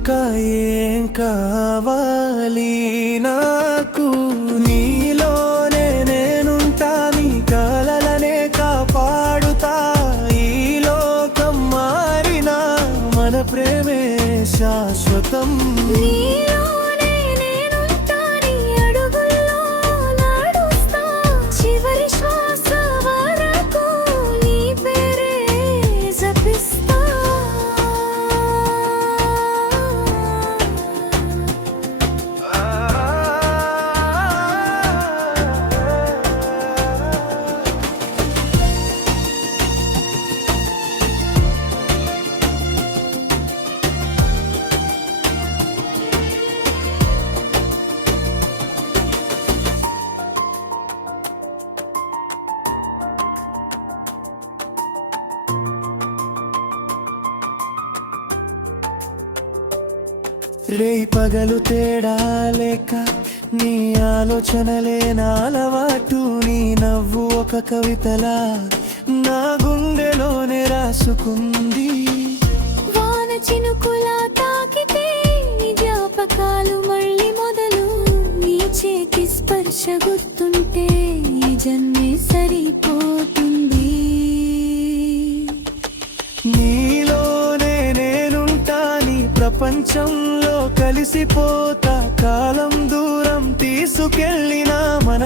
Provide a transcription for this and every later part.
ఇంకా ఏం కావాలి నాకు? నీలోనే నేనుంటా నీ కలలనే కాపాడుతా. ఈ లోకం మారినా మన ప్రేమే శాశ్వతం. నీ రే పగలు తేడా లేక నీ ఆలోచనలే నా అలవాటు నీ నవ్వు ఒక కవితలా నా గుండెలోనే రాసుకుంది. వాన చినుకులా తాకితే నీ జ్ఞాపకాలు మళ్ళీ మొదలు నీ చేతి స్పర్శ గుర్తుంటే ఈ జన్మే సరిపోతుంది. నీ ప్రపంచంలో కలిసిపోతా కాలం దూరం తీసుకెళ్ళిన మన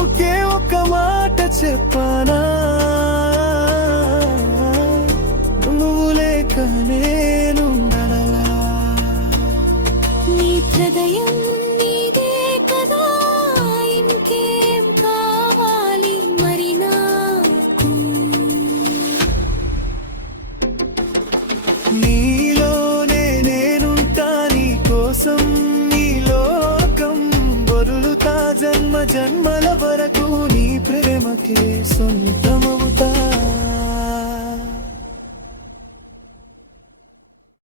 ఒకే ఒక మాట చెప్పానా? నువ్వు లేక నేను నడలా నీ హృదయం జన్మల వరకు నీ ప్రేమకే సొంతమవ